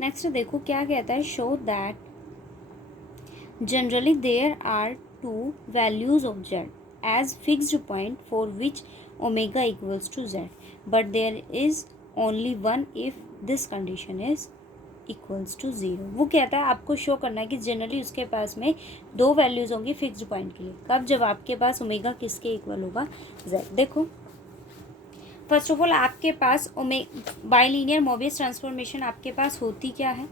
Next देखो क्या कहता है, show that generally there are two values of z as fixed point for which omega equals to z, but there is only one if this condition is equals to zero. वो कहता है आपको show करना है कि generally उसके पास में दो वैल्यूज़ होंगी फिक्स्ड पॉइंट के लिए। कब? जब आपके पास ओमेगा किसके इक्वल होगा? जेड। देखो फर्स्ट ऑफ ऑल आपके पास बाइलिनियर मोबियस ट्रांसफॉर्मेशन आपके पास होती क्या है?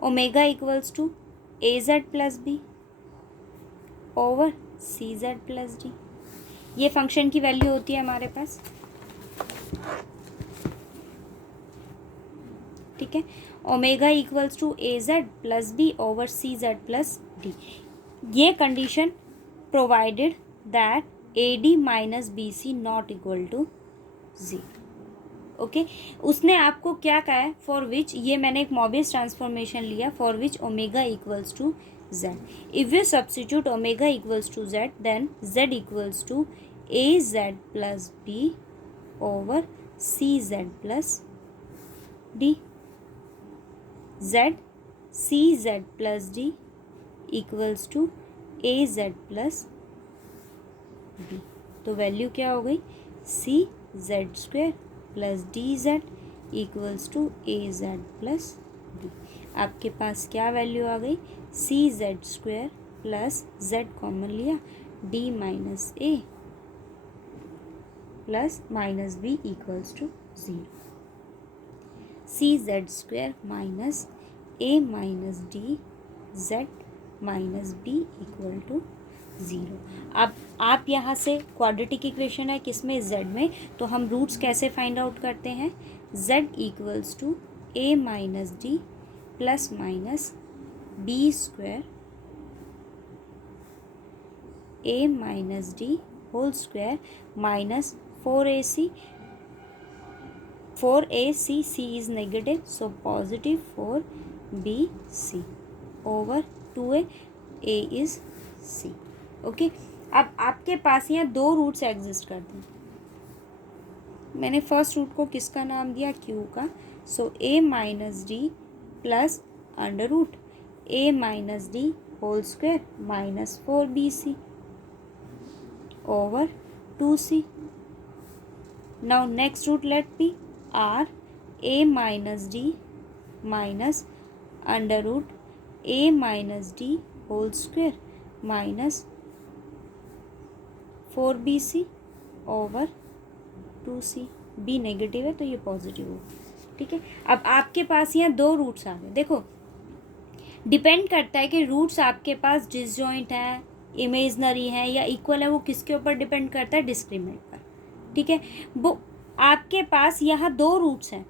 Omega equals to A Z plus B over C Z plus D. ये फंक्शन की वैल्यू होती है हमारे पास, ठीक है। Omega equals to A Z plus B over C Z plus D. ये condition provided that A D minus B C not equal to zero. Okay, उसने आपको क्या कहा है? फॉर विच, ये मैंने एक मोबियस ट्रांसफॉर्मेशन लिया, for which omega equals to Z. If you substitute omega equals to Z, then Z equals to A Z plus B over C Z plus D. Z C Z plus D equals to A Z plus B. तो value क्या हो गई? C Z square plus D Z equals to A Z plus D. आपके पास क्या value आ गई? C Z square plus z common लिया, d minus a plus minus B equals to zero. C Z square minus A minus d z minus B equal to zero. अब आप यहाँ से क्वाड्रेटिक इक्वेशन है किसमें? Z में। तो हम रूट्स कैसे फाइंड आउट करते हैं? Z equals to A minus d plus minus b square a minus D whole square minus 4ac, 4ac, c is negative, so positive 4bc over 2a, a is c। Okay, अब आपके पास यहाँ दो roots exist करते हैं। मैंने first root को किसका नाम दिया? q का। So a minus d plus under root a minus D whole square minus 4bc over 2c। Now next root let be r a minus d minus under root a minus d whole square minus 4bc over 2c। b negative है तो ये positive हो, ठीक है। अब आपके पास यहाँ दो रूट्स आ गए। देखो डिपेंड करता है कि रूट्स आपके पास डिसजॉइंट है, इमेजनरी है या इक्वल है, वो किसके ऊपर डिपेंड करता है? डिस्क्रिमिनेंट पर, ठीक है। वो आपके पास यहाँ दो रूट्स हैं,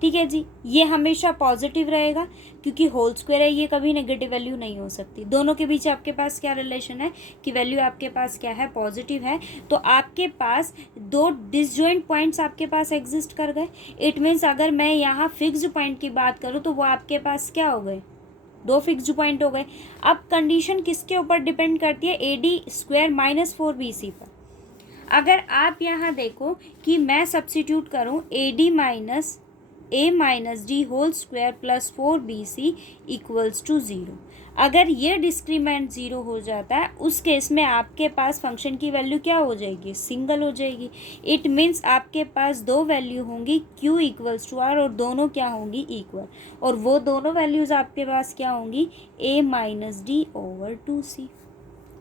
ठीक है जी। ये हमेशा पॉजिटिव रहेगा क्योंकि होल स्क्वायर है, ये कभी नेगेटिव वैल्यू नहीं हो सकती। दोनों के बीच आपके पास क्या रिलेशन है कि वैल्यू आपके पास क्या है? पॉजिटिव है। तो आपके पास दो डिसजॉइंट पॉइंट्स आपके पास एग्जिस्ट कर गए। इट मीन्स अगर मैं यहाँ फिक्स्ड पॉइंट की बात करूँ तो वो आपके पास क्या हो गए? दो फिक्स्ड पॉइंट हो गए। अब कंडीशन किसके ऊपर डिपेंड करती है? A D square minus 4bc पर। अगर आप यहाँ देखो कि मैं सब्स्टिट्यूट करूँ a D minus A minus D whole square plus 4bc equals to zero. अगर ये डिस्क्रीमेंट ज़ीरो हो जाता है उस केस में आपके पास फंक्शन की वैल्यू क्या हो जाएगी? सिंगल हो जाएगी। इट मीन्स आपके पास दो वैल्यू होंगी q इक्वल्स टू r और दोनों क्या होंगी? इक्वल। और वो दोनों वैल्यूज़ आपके पास क्या होंगी? a minus D over 2c।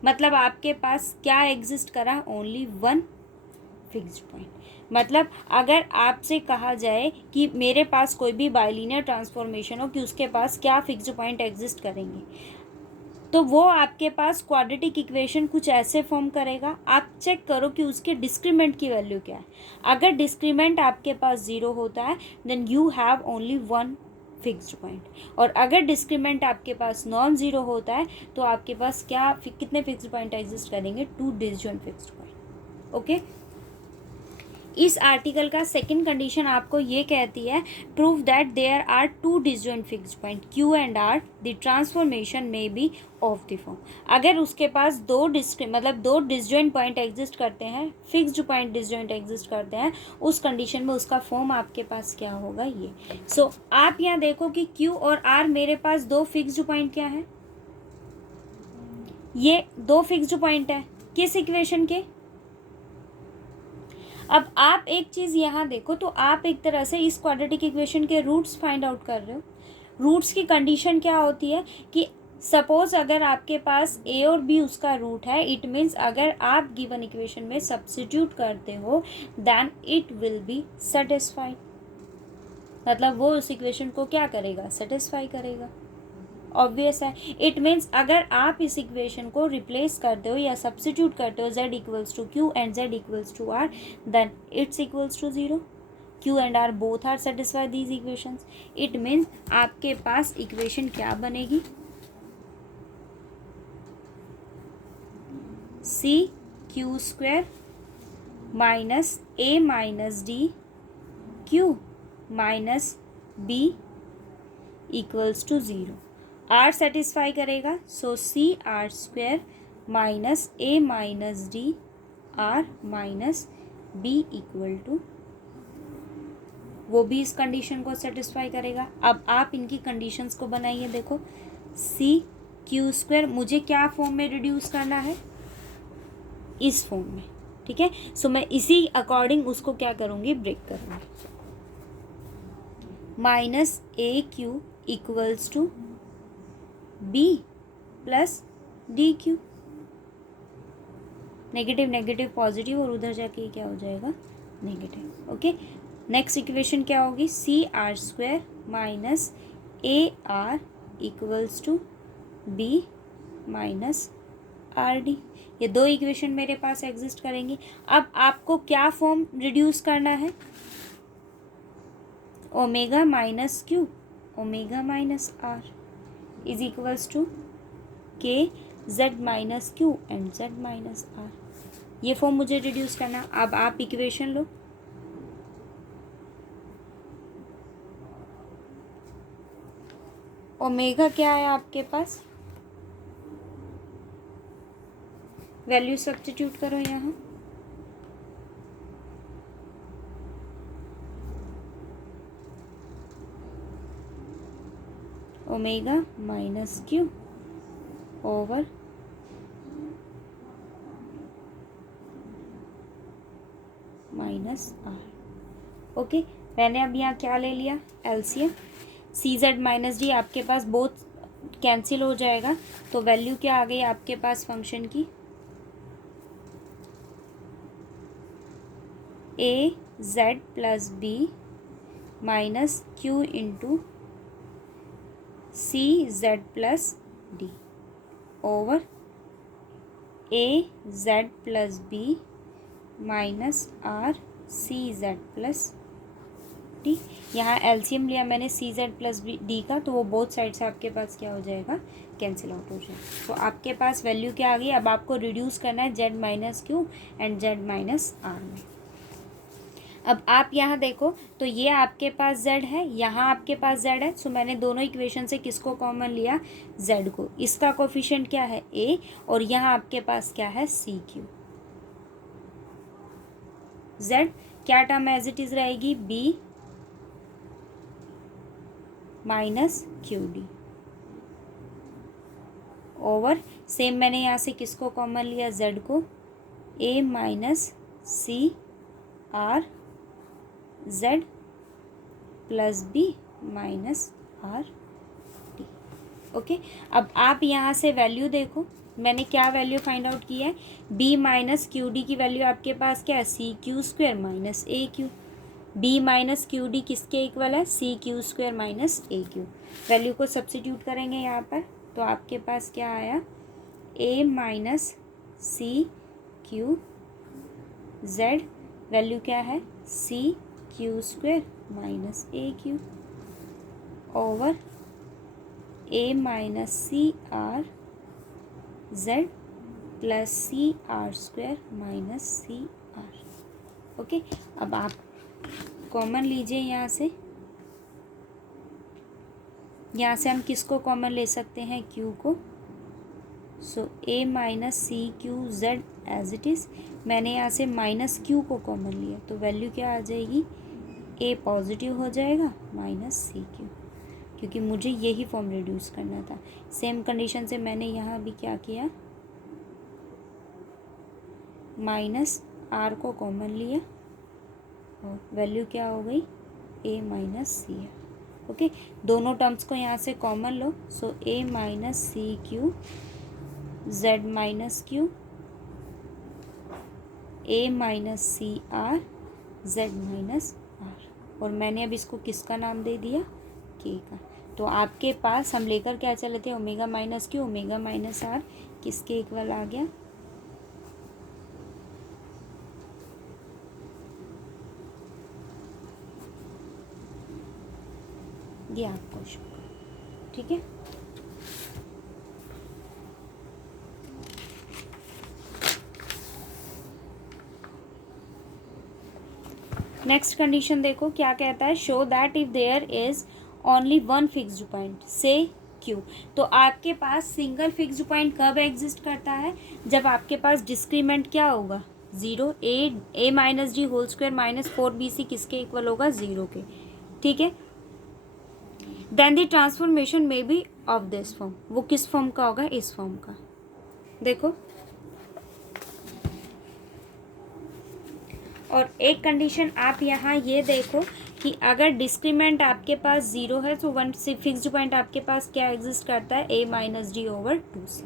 मतलब आपके पास क्या एग्जिस्ट करा? Only one fixed point. मतलब अगर आपसे कहा जाए कि मेरे पास कोई भी बाइलिनियर ट्रांसफॉर्मेशन हो कि उसके पास क्या फिक्स्ड पॉइंट एग्जिस्ट करेंगे, तो वो आपके पास क्वाड्रेटिक इक्वेशन कुछ ऐसे फॉर्म करेगा। आप चेक करो कि उसके डिस्क्रीमेंट की वैल्यू क्या है। अगर डिस्क्रीमेंट आपके पास ज़ीरो होता है then you have only one fixed point, और अगर डिस्क्रीमेंट आपके पास नॉन ज़ीरो होता है तो आपके पास क्या कितने फिक्स्ड पॉइंट एग्जिस्ट करेंगे? Two disjoint fixed point. Okay, इस आर्टिकल का सेकंड कंडीशन आपको ये कहती है, prove that there are two disjoint fixed point q and r, the transformation में बी ऑफ द फॉर्म। अगर उसके पास दो डिसजॉइंट पॉइंट एग्जिस्ट करते हैं, फिक्स्ड पॉइंट डिसजॉइंट एग्जिस्ट करते हैं, उस कंडीशन में उसका फॉर्म आपके पास क्या होगा ये। सो आप यहाँ देखो कि क्यू और आर मेरे पास दो फिक्स्ड पॉइंट क्या है, ये दो फिक्स्ड पॉइंट है किस इक्वेशन के। अब आप एक चीज़ यहाँ देखो, तो आप एक तरह से इस क्वाड्रेटिक इक्वेशन के रूट्स फाइंड आउट कर रहे हो। रूट्स की कंडीशन क्या होती है कि सपोज अगर आपके पास ए और बी उसका रूट है, इट मीन्स अगर आप गिवन इक्वेशन में सब्स्टिट्यूट करते हो then it will be satisfied, मतलब वो उस इक्वेशन को क्या करेगा, सेटिस्फाई करेगा। ऑब्वियस है। इट मीन्स अगर आप इस इक्वेशन को रिप्लेस करते हो या सब्स्टिट्यूट करते हो z equals to Q and z equals to R, then it's equals to 0। Q and R both are satisfy these equations. It means आपके पास इक्वेशन क्या बनेगी, C Q square minus A minus D Q minus B equals to 0। R satisfy करेगा, so C are square minus A minus D R minus B equal to, वो भी इस condition को satisfy करेगा। अब आप इनकी कंडीशंस को बनाइए, देखो सी क्यू स्क्वायर मुझे क्या फॉर्म में रिड्यूस करना है, इस फॉर्म में, ठीक है। सो मैं इसी अकॉर्डिंग उसको क्या करूँगी, ब्रेक करूँगी। Minus A Q equals to b plus d q, negative negative positive और उधर जाके क्या हो जाएगा, नेगेटिव। ओके, नेक्स्ट इक्वेशन क्या होगी, c are square minus a r equals to B minus r d. ये दो इक्वेशन मेरे पास एग्जिस्ट करेंगी। अब आपको क्या फॉर्म रिड्यूस करना है, omega minus Q omega minus R is equals to K Z minus Q and Z minus R. ये फॉर्म मुझे रिड्यूस करना। अब आप इक्वेशन लो, ओमेगा क्या है आपके पास, वैल्यू सब्स्टिट्यूट करो यहाँ, omega minus q over minus r. Okay, मैंने अब यहाँ क्या ले लिया, LCM. C Z minus d आपके पास बोथ कैंसिल हो जाएगा, तो वैल्यू क्या आ गई आपके पास फंक्शन की, A Z plus B minus Q into C Z plus D over A Z plus B minus R C Z plus D. यहाँ एलसीएम लिया मैंने सी जेड प्लस डी का, तो वो बोथ साइड से आपके पास क्या हो जाएगा, कैंसिल आउट हो जाएगा। तो आपके पास वैल्यू क्या आ गई, अब आपको रिड्यूस करना है z minus Q and Z minus r में। अब आप यहाँ देखो तो ये आपके पास z है, यहाँ आपके पास z है। सो मैंने दोनों इक्वेशन से किसको कॉमन लिया, z को। इसका कोफिशिएंट क्या है, a, और यहाँ आपके पास क्या है, सी क्यू। z क्या टर्म एज इट इज रहेगी, b minus Q d over, same मैंने यहाँ से किसको कॉमन लिया, z को, a minus C r z plus B minus r d. Okay, अब आप यहाँ से वैल्यू देखो, मैंने क्या वैल्यू फाइंड आउट की है, b माइनस क्यू डी की वैल्यू आपके पास क्या है, सी क्यू स्क्वायर माइनस ए Q. b minus Q D किसके इक्वल है, सी क्यू स्क्वायर माइनस ए क्यू। वैल्यू को सब्स्टिट्यूट करेंगे यहाँ पर, तो आपके पास क्या आया, a minus C Q z, value क्या है, C Q square minus A Q over A minus C R Z plus C are square minus C R. Okay, अब आप कॉमन लीजिए यहाँ से हम किसको कॉमन ले सकते हैं, क्यू को। So A minus C Q Z as it is. मैंने यहाँ से माइनस क्यू को कॉमन लिया तो वैल्यू क्या आ जाएगी, ए पॉजिटिव हो जाएगा माइनस सी क्यू, क्योंकि मुझे यही फॉर्म रिड्यूस करना था। सेम कंडीशन से मैंने यहाँ भी क्या किया, माइनस आर को कॉमन लिया और वैल्यू क्या हो गई, ए माइनस सी है। ओके, दोनों टर्म्स को यहाँ से कॉमन लो। So A minus C Q z minus q, a minus C R z minus r, और मैंने अब इसको किसका नाम दे दिया, के का। तो आपके पास हम लेकर क्या चले थे, omega minus Q omega minus r किसके इक्वल आ गया, ये आपको शो, ठीक है। नेक्स्ट कंडीशन देखो क्या कहता है, show that if there is only one fixed point say Q. तो आपके पास सिंगल फिक्स्ड पॉइंट कब एग्जिस्ट करता है, जब आपके पास डिस्क्रीमेंट क्या होगा, zero. A minus D whole square minus 4bc किसके इक्वल होगा, ज़ीरो के, ठीक है। देन द ट्रांसफॉर्मेशन में बी ऑफ दिस फॉर्म, वो किस फॉर्म का होगा, इस फॉर्म का। देखो, और एक कंडीशन आप यहाँ ये देखो कि अगर डिस्क्रीमेंट आपके पास ज़ीरो है तो वन फिक्स्ड पॉइंट आपके पास क्या एग्जिस्ट करता है, A minus D over 2c।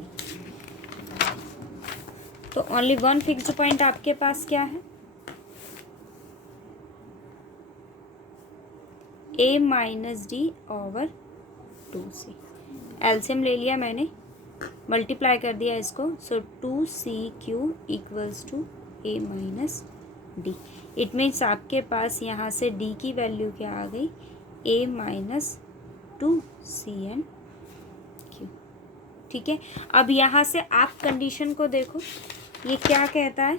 तो ओनली वन फिक्स्ड पॉइंट आपके पास क्या है, A minus D over 2c। LCM ले लिया मैंने, मल्टीप्लाई कर दिया इसको। So 2cq equals to A minus D. It means आपके पास यहाँ से डी की वैल्यू क्या आ गई, ए माइनस 2cn क्यू, ठीक है। अब यहाँ से आप कंडीशन को देखो, ये क्या कहता है,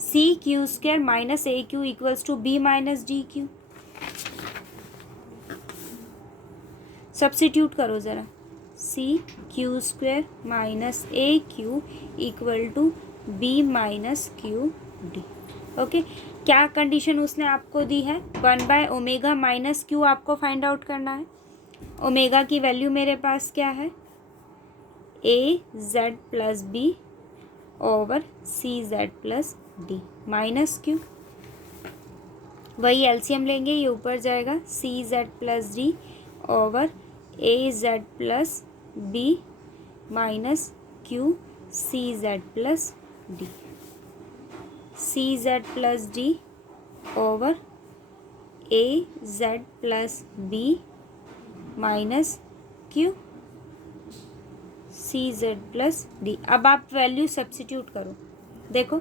C Q square minus A Q equals to B minus D Q. Substitute करो ज़रा, C Q square minus A Q equal to B minus Q D. Okay, क्या कंडीशन उसने आपको दी है, 1/ओमेगा माइनस क्यू आपको फाइंड आउट करना है। ओमेगा की वैल्यू मेरे पास क्या है, A Z plus B over C Z plus D minus Q. वही एलसीएम लेंगे, ये ऊपर जाएगा, सी Z plus D over A Z plus B minus Q C Z plus D, C Z plus D over A Z plus B minus Q C Z plus D. अब आप value substitute करो, देखो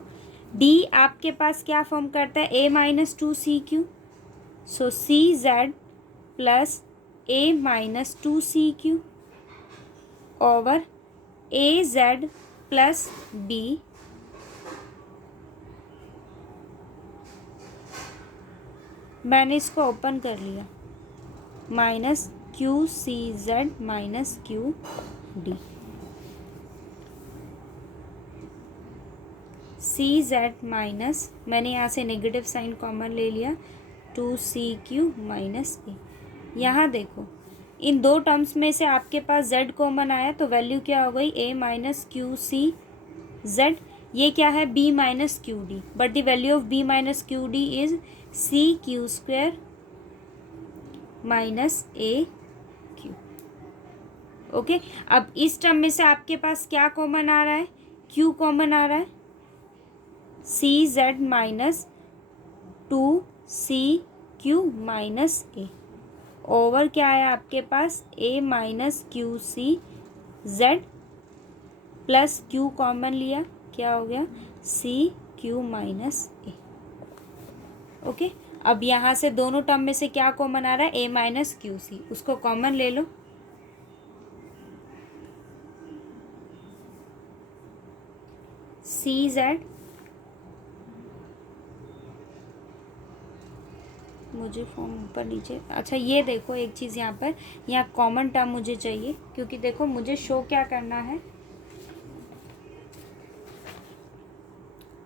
D आपके पास क्या form करता है, A minus 2cq। So C Z plus A minus 2cq over A Z plus B मैंने इसको ओपन कर लिया minus Q C Z minus Q D. C Z minus, मैंने यहाँ से नेगेटिव साइन कॉमन ले लिया, 2cq माइनस ए। यहाँ देखो इन दो टर्म्स में से आपके पास z कॉमन आया तो वैल्यू क्या हो गई, a minus Q C z. ये क्या है, b minus Q d, but the value of b minus Q d is c Q square minus A q. Okay, अब इस टर्म में से आपके पास क्या कॉमन आ रहा है, q कॉमन आ रहा है, c Z minus 2cq minus a over क्या है आपके पास, a minus Q C Z plus q common लिया, क्या हो गया, c q minus a. Okay, अब यहाँ से दोनों टर्म में से क्या कॉमन आ रहा है, a माइनस क्यू सी, उसको कॉमन ले लो। सी जेड मुझे फॉर्म ऊपर नीचे, अच्छा ये देखो एक चीज़ यहाँ पर, यहाँ कॉमन टर्म मुझे चाहिए, क्योंकि देखो मुझे शो क्या करना है,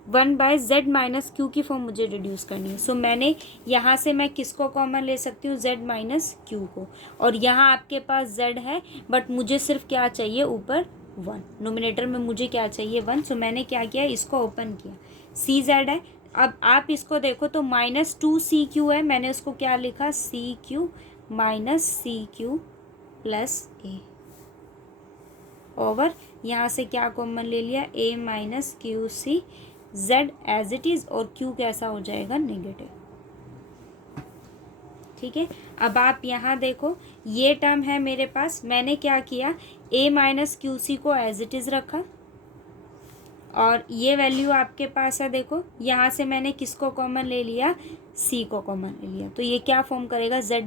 1/z-q की फॉर्म मुझे रिड्यूस करनी है। सो मैंने यहाँ से मैं किसको कॉमन ले सकती हूँ, z-q को, और यहाँ आपके पास z है, बट मुझे सिर्फ क्या चाहिए ऊपर 1, नोमिनेटर में मुझे क्या चाहिए 1। सो मैंने क्या किया, इसको ओपन किया, cz है। अब आप इसको देखो तो -2cq है, मैंने उसको क्या लिखा, cq -cq plus a over, यहाँ से क्या कॉमन ले लिया, a -qc, z as it is, और q कैसा हो जाएगा, नेगेटिव। ठीक है, अब आप यहाँ देखो ये टर्म है मेरे पास, मैंने क्या किया, a -qc को एज इट इज़ रखा, और ये वैल्यू आपके पास है, देखो यहाँ से मैंने किसको कॉमन ले लिया, c को कॉमन ले लिया, तो ये क्या फॉर्म करेगा, z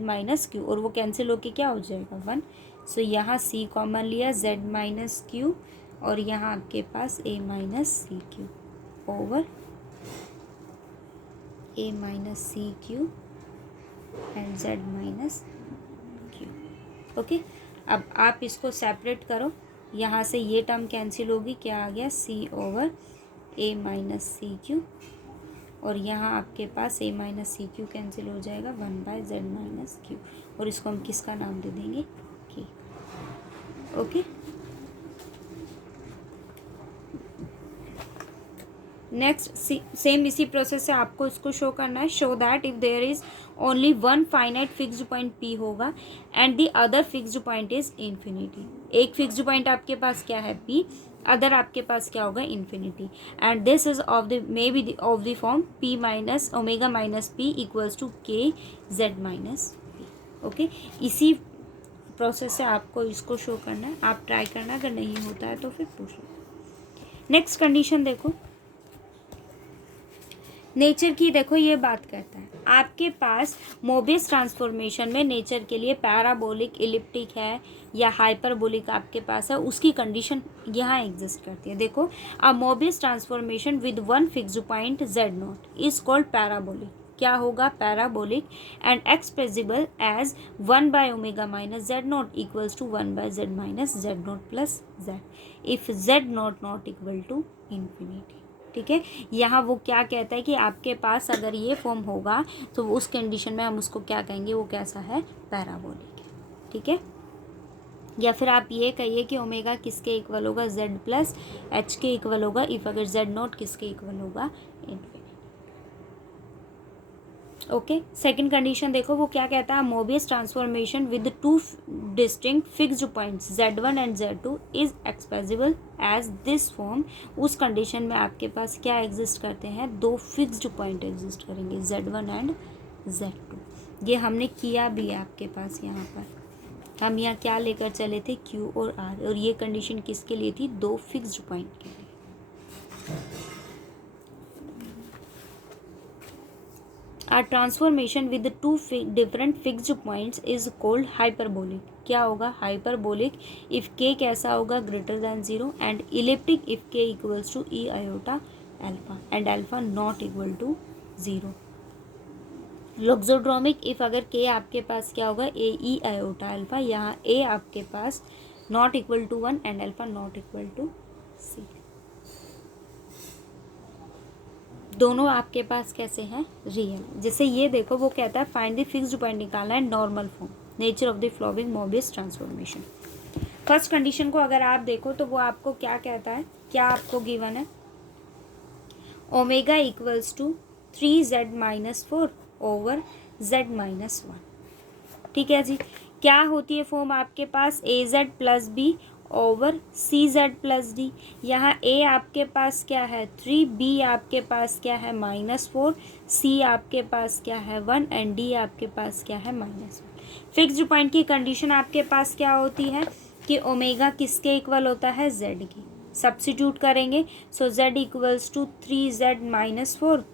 -q, और वो कैंसिल होके क्या हो जाएगा 1। सो यहाँ c कॉमन लिया, z -q, और यहाँ आपके पास a -cq over a -cq and z -q। Okay, अब आप इसको सेपरेट करो, यहाँ से ये टर्म कैंसिल होगी, क्या आ गया, c ओवर a -cq, और यहाँ आपके पास a -cq कैंसिल हो जाएगा 1/z -q, और इसको हम किसका नाम दे देंगे, k। ओके, नेक्स्ट सेम इसी प्रोसेस से आपको इसको शो करना है, show that if there is only one finite fixed point p होगा and the other fixed point is infinity. एक फिक्स्ड पॉइंट आपके पास क्या है p, अदर आपके पास क्या होगा, infinity, and this is of the may be of the form p minus omega minus p equals to k z minus p। Okay, इसी प्रोसेस से आपको इसको शो करना है, आप ट्राई करना, अगर नहीं होता है तो फिर पूछ लो। नेक्स्ट कंडीशन देखो, नेचर की, देखो ये बात करता है, आपके पास मोबियस ट्रांसफॉर्मेशन में नेचर के लिए पैराबोलिक, इलिप्टिक है या हाइपरबोलिक आपके पास है, उसकी कंडीशन यहाँ एग्जिस्ट करती है। देखो, a Mobius transformation with one fixed point z0 is called parabolic. क्या होगा, पैराबोलिक, एंड एक्सप्रेसिबल एज 1/ओमेगा minus z0 equals to 1/z minus z0 plus z if z0 not equal to infinity. ठीक है, यहाँ वो क्या कहता है कि आपके पास अगर ये फॉर्म होगा तो उस कंडीशन में हम उसको क्या कहेंगे, वो कैसा है, पैराबोलिक है। ठीक है, या फिर आप ये कहिए कि ओमेगा किसके इक्वल होगा, z प्लस h के इक्वल होगा इफ अगर z0 किसके इक्वल होगा, इन्फिनिटी। ओके, सेकंड कंडीशन देखो, वो क्या कहता है, Mobius transformation with two distinct fixed points z1 and z2 is expressible as this form. उस कंडीशन में आपके पास क्या एग्जिस्ट करते हैं, दो फिक्स्ड पॉइंट एग्जिस्ट करेंगे, z1 एंड z2। ये हमने किया भी है आपके पास, यहाँ पर हम यहाँ क्या लेकर चले थे, q और r, और ये कंडीशन किसके लिए थी, दो फिक्स्ड पॉइंट के लिए। A transformation with two different fixed points is called hyperbolic। क्या होगा, hyperbolic if k कैसा होगा, greater than 0, and elliptic if k equals to e iota alpha and alpha not equal to 0। Loxodromic if अगर k आपके पास क्या होगा, a e iota alpha, यहाँ a आपके पास not equal to 1 and alpha not equal to c। दोनों आपके पास कैसे हैं, रियल। जैसे ये देखो, वो कहता है फाइंड द फिक्स्ड पॉइंट निकालना है, normal form, nature of the flowing Mobius transformation. First condition को अगर आप देखो तो वो आपको क्या कहता है, क्या आपको गिवन है, omega equals to 3z minus 4 over z minus 1। ठीक है जी, क्या होती है फॉर्म आपके पास, az plus B over cz plus D. यहाँ a आपके पास क्या है 3, b आपके पास क्या है -4, c आपके पास क्या है 1 एंड d आपके पास क्या है -1। फिक्स्ड पॉइंट की कंडीशन आपके पास क्या होती है कि ओमेगा किसके इक्वल होता है, z की। सब्स्टिट्यूट करेंगे, so z equals to 3z minus 4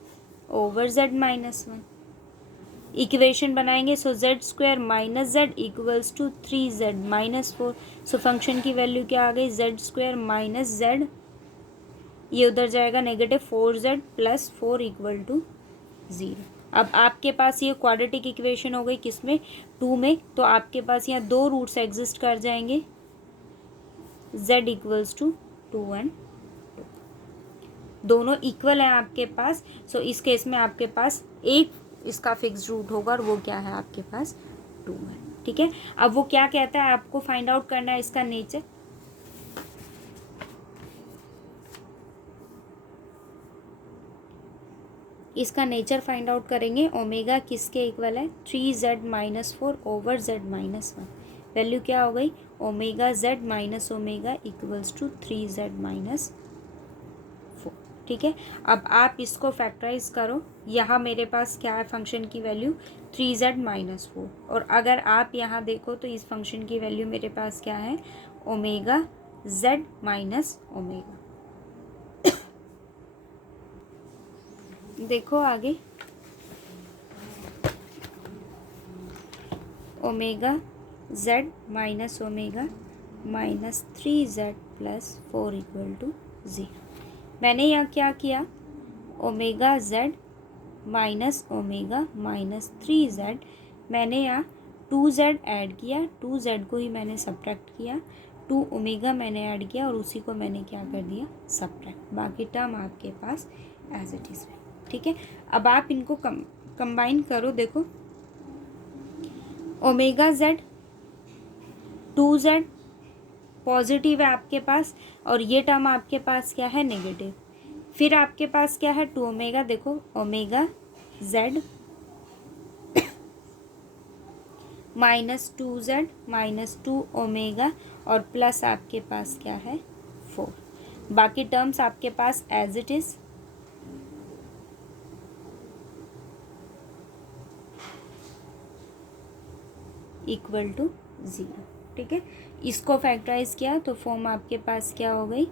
over z minus 1। Equation बनाएंगे, so z square minus z equals to 3z minus 4। So function की वैल्यू क्या आ गई, z स्क्वायर माइनस z, ये उधर जाएगा negative 4z plus 4 equal to 0। अब आपके पास ये क्वाड्रेटिक इक्वेशन हो गई किसमें, 2 में, तो आपके पास यहाँ 2 रूट्स एग्जिस्ट कर जाएंगे, z इक्वल्स टू 2 1, दोनों इक्वल है आपके पास। सो इस केस में आपके पास एक इसका फिक्स रूट होगा और वो क्या है आपके पास 2 है। ठीक है, अब वो क्या कहता है आपको फाइंड आउट करना है इसका नेचर। इसका नेचर फाइंड आउट करेंगे। ओमेगा किसके इक्वल है, 3z-4 ओवर z-1। वैल्यू क्या हो गई, omega z minus omega equals to 3z-4। ठीक है, अब आप इसको फैक्टराइज करो। यहाँ मेरे पास क्या है फंक्शन की वैल्यू 3z-4, और अगर आप यहाँ देखो तो इस फंक्शन की वैल्यू मेरे पास क्या है, ओमेगा z माइनस ओमेगा। देखो आगे, omega z minus omega minus 3z+4 equal to 0। मैंने यहाँ क्या किया, omega z minus omega minus 3z, मैंने यहाँ 2z ऐड किया, 2z को ही मैंने सब्ट्रैक्ट किया, 2 ओमेगा मैंने ऐड किया और उसी को मैंने क्या कर दिया, सब्ट्रैक्ट। बाकी टर्म आपके पास एज इट इज़ है। ठीक है, अब आप इनको कंबाइन करो। देखो ओमेगा z 2z पॉजिटिव है आपके पास और ये टर्म आपके पास क्या है, नेगेटिव। फिर आपके पास क्या है 2 ओमेगा, देखो omega z minus 2z minus 2 omega और प्लस आपके पास क्या है 4। बाकी टर्म्स आपके पास as it is. Equal to 0। ठीक है, इसको फैक्टराइज किया तो फॉर्म आपके पास क्या हो गई,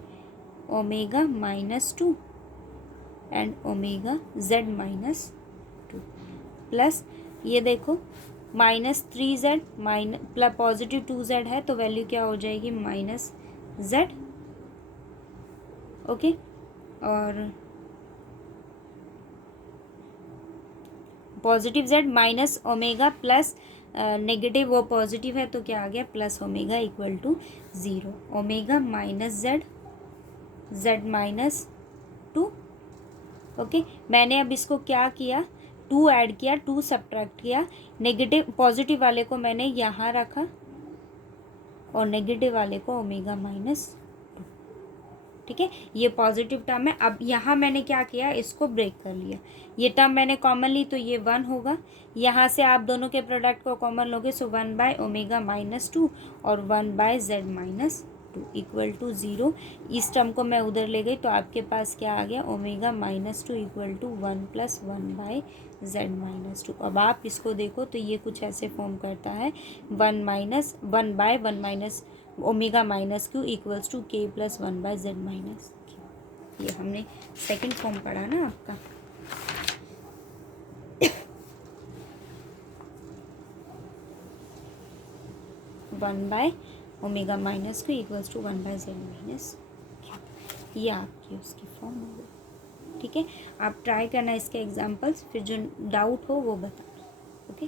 omega -2 and omega z-2 plus ये देखो -3z प्लस पॉजिटिव 2z है तो वैल्यू क्या हो जाएगी -z। ओके, और positive z minus omega plus negative वो पॉजिटिव है तो क्या आ गया plus omega equal to 0। Omega minus z-2। Okay, मैंने अब इसको क्या किया, 2 ऐड किया, 2 सब्ट्रैक्ट किया, नेगेटिव पॉजिटिव वाले को मैंने यहाँ रखा और नेगेटिव वाले को ओमेगा -2। ठीक है, ये पॉजिटिव टर्म है। अब यहाँ मैंने क्या किया, इसको ब्रेक कर लिया, ये टर्म मैंने कॉमन ली तो ये 1 होगा। यहाँ से आप दोनों के प्रोडक्ट को कॉमन लोगे सो 1/ओमेगा -2 और 1/z-2 इक्वल टू 0। इस टर्म को मैं उधर ले गई तो आपके पास क्या आ गया, ओमेगा -2 इक्वल टू 1 + 1/z-2। अब आप इसको देखो तो ये कुछ ऐसे फॉर्म करता है 1/1 omega -q equals to k + 1/z-q। ये हमने सेकंड फॉर्म पढ़ा ना आपका। Omega -q equals to 1/z-q, ये आपकी उसकी फॉर्म हो गई। ठीक है, आप ट्राई करना इसके एग्जांपल्स, फिर जो डाउट हो वो बताना। ओके।